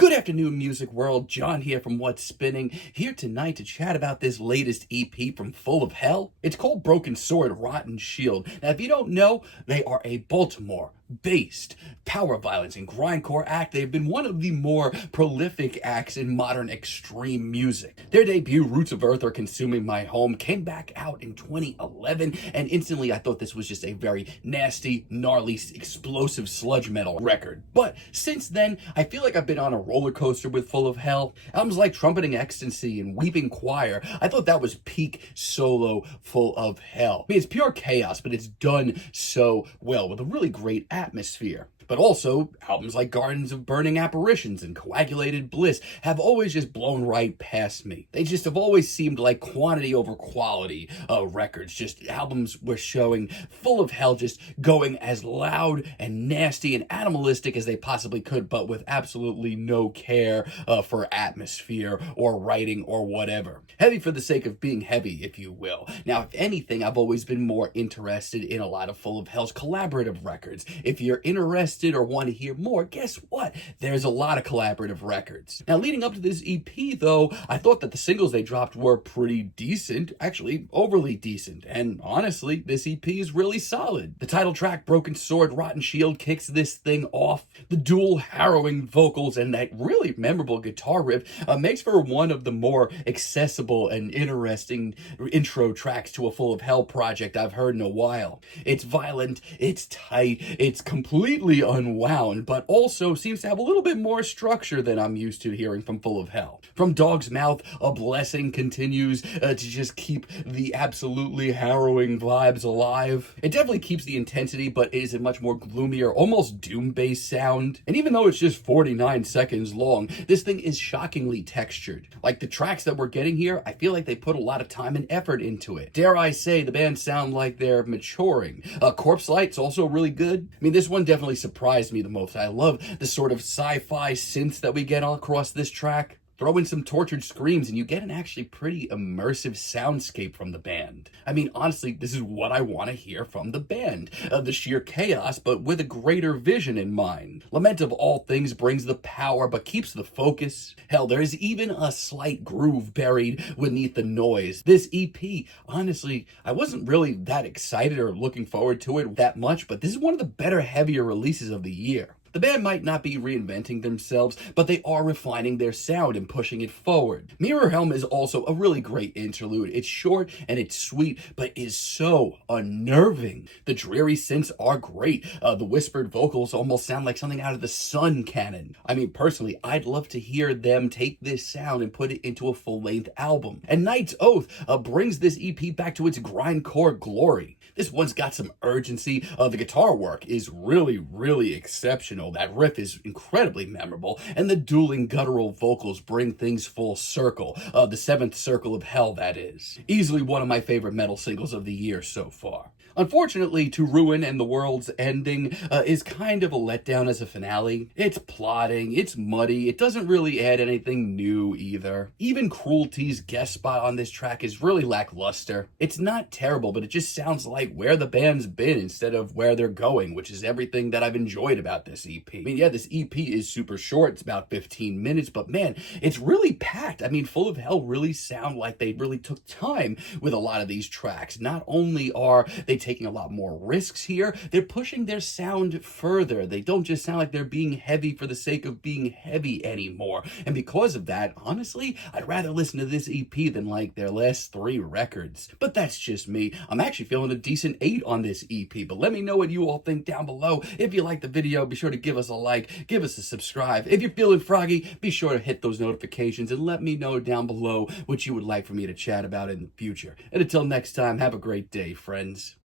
Good afternoon, music world. John here from What's Spinning, here tonight to chat about this latest EP from Full of Hell. It's called Broken Sword, Rotten Shield. Now, if you don't know, they are a Baltimore-based power violence and grindcore act. They've been one of the more prolific acts in modern extreme music. Their debut, Roots of Earth Are Consuming My Home, came back out in 2011, and instantly I thought this was just a very nasty, gnarly, explosive sludge metal record. But since then, I feel like I've been on a roller coaster with Full of Hell. Albums like Trumpeting Ecstasy and Weeping Choir, I thought that was peak solo Full of Hell. I mean, it's pure chaos, but it's done so well with a really great atmosphere. But also, albums like Gardens of Burning Apparitions and Coagulated Bliss have always just blown right past me. They just have always seemed like quantity over quality records. Just albums were showing Full of Hell just going as loud and nasty and animalistic as they possibly could, but with absolutely no care for atmosphere or writing or whatever. Heavy for the sake of being heavy, if you will. Now, if anything, I've always been more interested in a lot of Full of Hell's collaborative records. If you're interested or want to hear more, guess what? There's a lot of collaborative records. Now, leading up to this EP, though, I thought that the singles they dropped were pretty decent, actually overly decent, and honestly, this EP is really solid. The title track, Broken Sword, Rotten Shield, kicks this thing off. The dual harrowing vocals and that really memorable guitar riff makes for one of the more accessible and interesting intro tracks to a Full of Hell project I've heard in a while. It's violent, it's tight, it's completely unwound, but also seems to have a little bit more structure than I'm used to hearing from Full of Hell. From Dog's Mouth, A Blessing continues to just keep the absolutely harrowing vibes alive. It definitely keeps the intensity, but is a much more gloomier, almost doom-based sound. And even though it's just 49 seconds long, this thing is shockingly textured. Like the tracks that we're getting here, I feel like they put a lot of time and effort into it. Dare I say, the band sound like they're maturing. Corpselight's also really good. I mean, this one definitely surprised me the most. I love the sort of sci-fi synths that we get all across this track. Throw in some tortured screams and you get an actually pretty immersive soundscape from the band. I mean, honestly, this is what I want to hear from the band. The sheer chaos, but with a greater vision in mind. Lament of All Things brings the power, but keeps the focus. Hell, there's even a slight groove buried beneath the noise. This EP, honestly, I wasn't really that excited or looking forward to it that much, but this is one of the better, heavier releases of the year. The band might not be reinventing themselves, but they are refining their sound and pushing it forward. Mirrorhelm is also a really great interlude. It's short and it's sweet, but is so unnerving. The dreary synths are great. The whispered vocals almost sound like something out of the Sun canon. I mean, personally, I'd love to hear them take this sound and put it into a full-length album. And Night's Oath brings this EP back to its grindcore glory. This one's got some urgency. The guitar work is really, really exceptional. That riff is incredibly memorable, and the dueling guttural vocals bring things full circle. The seventh circle of hell, that is. Easily one of my favorite metal singles of the year so far. Unfortunately, To Ruin and the World's Ending is kind of a letdown as a finale. It's plodding, it's muddy, it doesn't really add anything new either. Even Cruelty's guest spot on this track is really lackluster. It's not terrible, but it just sounds like where the band's been instead of where they're going, which is everything that I've enjoyed about this EP. I mean, yeah, this EP is super short, it's about 15 minutes, but man, it's really packed. I mean, Full of Hell really sound like they really took time with a lot of these tracks. Not only are they taking a lot more risks here, they're pushing their sound further. They don't just sound like they're being heavy for the sake of being heavy anymore. And because of that, honestly, I'd rather listen to this EP than like their last 3 records. But that's just me. I'm actually feeling a decent 8 on this EP, but let me know what you all think down below. If you liked the video, be sure to give us a like, give us a subscribe. If you're feeling froggy, be sure to hit those notifications and let me know down below what you would like for me to chat about in the future. And until next time, have a great day, friends.